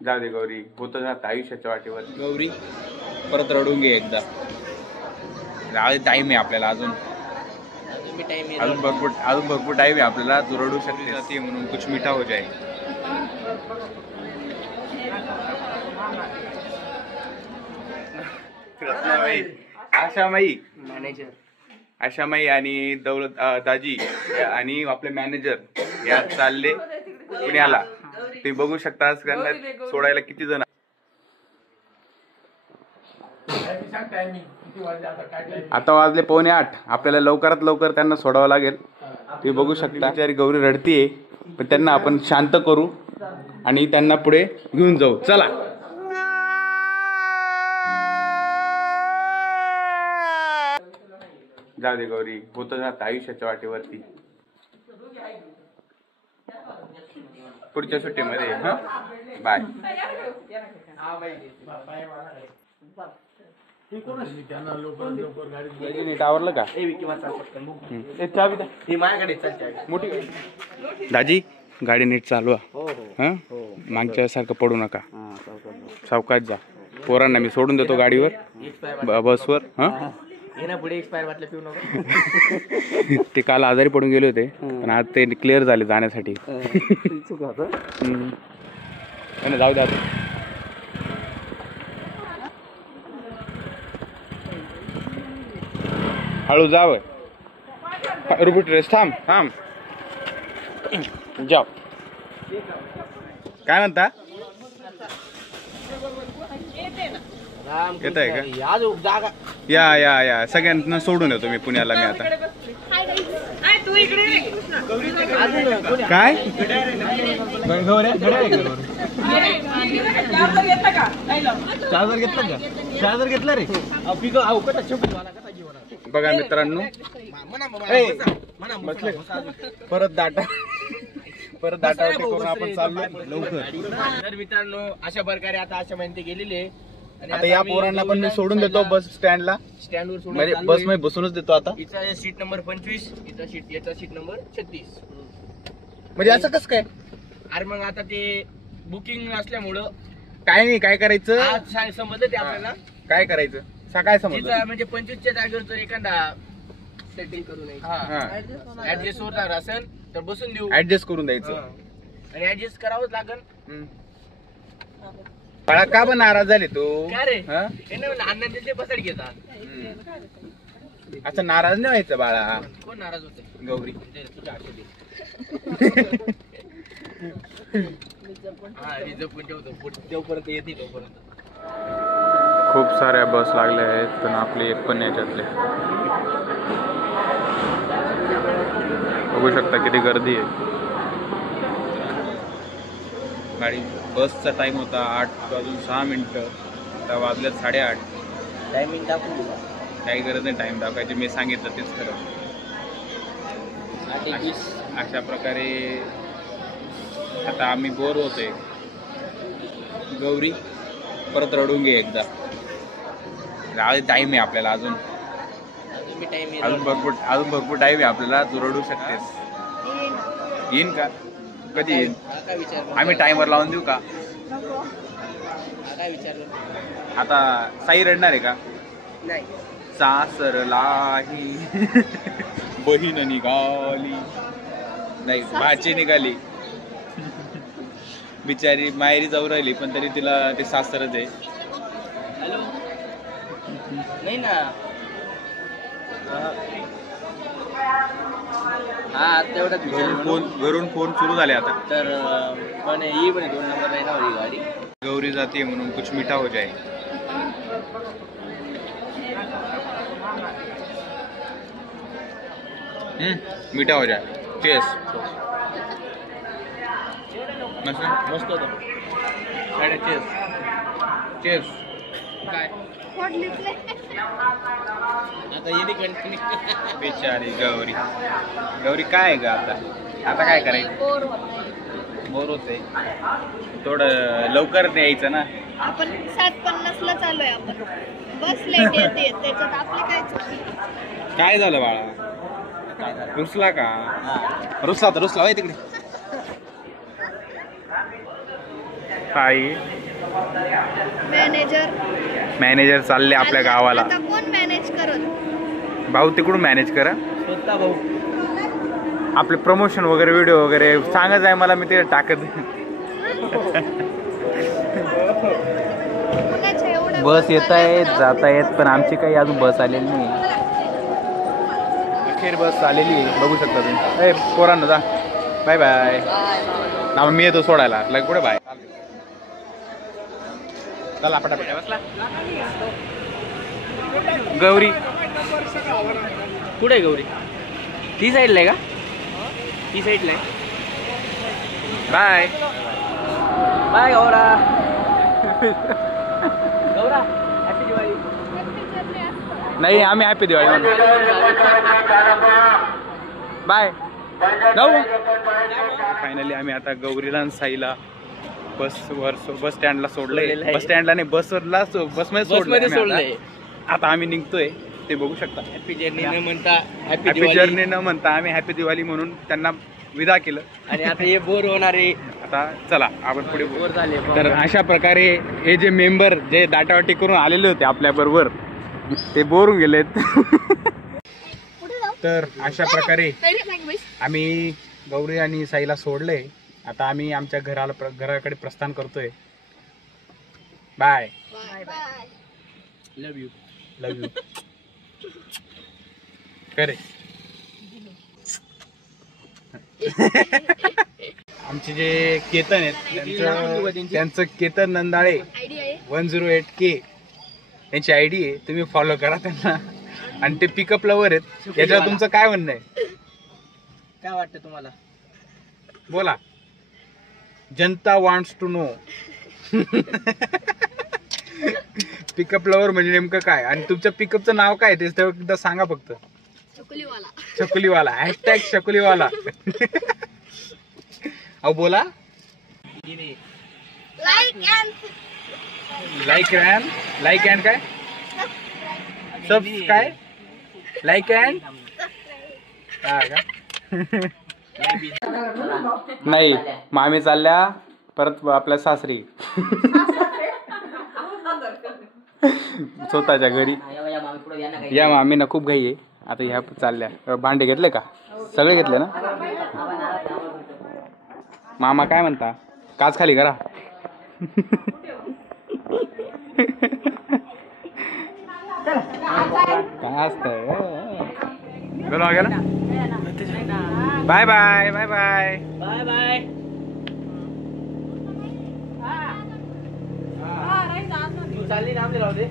जाऊ दे गौरी, होतं ना आयुष्याच्या वाटेवर. गौरी परत रडून घे एकदा. टाइम आहे आपल्याला अजून भरपूर टाइम आहे आपल्याला. तू रडू शकते म्हणून कुछ मीठा हो जाए. आशामाई आशामाई आणि दौलत दाजी आणि आपले मॅनेजर या चालले पुण्याला. ते बघू शकता त्यांना सोडायला किती जण. आता वाजले 7:45. आपल्याला लवकरात लवकर त्यांना सोडावं लागेल. ते बघू शकता बिचारी गौरी रडतीये, पण त्यांना आपण शांत करू आणि त्यांना पुढे घेऊन जाऊ. चला. जाऊ दे गौरी, होतं ना आयुष्याच्या वाटेवरती. पुढच्या सुट्टीमध्ये. हा बाय. नीट आवरलं का? मोठी दाजी गाडी नीट चालवा. हा मागच्या सारखं पडू नका. सावकाश जा. पोरांना मी सोडून देतो गाडीवर बसवर. हा ते काल आजारी पडून गेले होते, पण आज ते क्लिअर झाले जाण्यासाठी. जाऊ द्या. हळू जाव. रुबुट रेस. थांब थांब. जाऊ. काय म्हणता? येत आहे का? या या या सगळ्यांना सोडून येतो मी पुण्याला. मी आता काय चार्जर घेतला रे. बघा मित्रांनो, परत डाटा करून आपण चाललो लवकर. तर मित्रांनो, अशा प्रकारे आता अशा माहिती गेलेली आहे. आता या पोरांना पण मी सोडून देतो बस स्टँडला. स्टँडवर सोडून म्हणजे बस मध्ये बसूनच देतो आता. इथं सीट नंबर 25, याचा सीट नंबर 36. म्हणजे असं कसं काय? अरे मग आता ते बुकिंग असल्यामुळं काय नाही. काय करायचं आज समजलं ते आपल्याला. काय करायचं काय समजलं? म्हणजे 25च्या जागेवर जर एखादा सेटिंग करून ऍडजस्ट होणार असेल तर बसून देऊ. ऍडजस्ट करून द्यायचं. आणि ऍडजस्ट करावंच लागल. बाळा का पण नाराज झाले तू? काय रे अण्णा ते बसाड घेतात. असं नाराज नाही व्हायचं बाळा. कोण नाराज होत? गौरी. तुझ्या येते तोपर्यंत. खूप साऱ्या बस लागल्या आहेत, पण आपली एक पण याच्यातले. बघू शकता किती गर्दी आहे. गाडी बसचा टाइम होता 8:06. आता वाजल्यात 8:30. टायमिंग दाखवू काही गरज नाही टाइम दाखवायची. मी सांगितलं तेच खरं. अशा प्रकारे आता आम्ही बोर होतोय. गौरी परत रडून घे एकदा. टाइम आहे आपल्याला अजून भरपूर टाइम आहे आपल्याला. तू रडू शकतेस. येईन का? कधी येईन? आम्ही टाइमवर लावून देऊ का? काय विचारलं? आता साई रडणार आहे का? नाही. सासरलाही बहीण निघाली. नाही, भाची निघाली. बिचारी माहेरी जाऊ राहिली, पण तरी तिला ते सासरच आहे. हॅलो. नाही ना. हा तेवढाच घरून फोन सुरू झाले आता. तर पण ही पण 2 नंबर नाही ना ही गाडी. गौरी जाते म्हणून कुछ मीठा हो जाए. मीठा हो जाए. चेस. मस्त होतं. Chess chess. काय आता येणे कंटिन्यू. बेचारी गौरी. गौरी काय आहे ग आता काय करायचं? बोर होते. थोडं लवकर यायचं ना. आपण 7:50 चालू आहे. आपण बस लेट येते, त्याच्यात आपले काय चुकी? काय झालं बाळा? रुसला का? रुसला तर रुसला. तिकडे साई मॅनेजर मॅनेजर चालले आपल्या गावाला. आता कोण मॅनेज करत? भाऊ तिकडून मॅनेज करा. स्वतः भाऊ आपले प्रमोशन वगैरे व्हिडिओ वगैरे सांगत आहे मला, मी ते टाकत. कुणाच्या एवढं बस येत आहेत जात आहेत, पण आमची काही अजून बस आलेली नाही. अखेर बस आलेली आहे, बघू शकता तुम्ही. पोरांना जा, बाय बाय. ना मी येतो सोडायला. लग कुठे बाय. चला पटापट बसला. गौरी कुठे आहे गौरी? ती साईडला आहे का? ती साईडला आहे. Bye bye Gaura. Gaura happy Diwali. नाही, आम्ही हॅपी दिवाळी म्हणतो. बाय जाऊ. फायनली आम्ही आता गौरीला आणि साईला बस स्टँडला सोडलंय. बस स्टँडला नाही, बसमध्ये सोडलंय. आता आम्ही निघतोय, ते बघू शकता. हॅपी जर्नी न म्हणता हॅपी जर्नी न म्हणता आम्ही हॅपी दिवाळी म्हणून त्यांना विदा केलं. आणि आता हे बोर होणारे. आता चला आपण पुढे बोर झाले. तर अशा प्रकारे हे जे मेंबर जे दाटावाटी करून आलेले होते आपल्या बरोबर, ते बोर होऊन गेलेत. तर अशा प्रकारे आम्ही गौरी आणि साईला सोडले. आता आम्ही आमच्या घराकडे प्रस्थान करतोय. Bye. Love you. Love you. करे आमचे जे केतन आहेत त्यांचं केतन नंदाळे 108K यांची आयडी आहे. तुम्ही फॉलो करा त्यांना. आणि ते पिकअप लवर आहेत. याच्यावर तुमचं काय म्हणणं आहे? काय वाटतं तुम्हाला? बोला. जनता wants to know. Pickup lover म्हणजे नेमकं काय, आणि तुमच्या पिकअपचं नाव काय ते एकदा सांगा फक्त. शकुलीवाला. हॅशटॅग शकुलीवाला. अहो बोला. लाईक अँड काय काय लाईक अँड नाही. मामी चालल्या परत आपल्या सासरी स्वतःच्या घरी. या मामीना खूप घाई आहे. आता ह्या चालल्या. भांडे घेतले का? सगळे घेतले ना? मामा काय म्हणता? काच खाली करा. काय असतंय? गेला. Bye bye bye bye bye bye. तू चालली ना आमच्या राहू दे.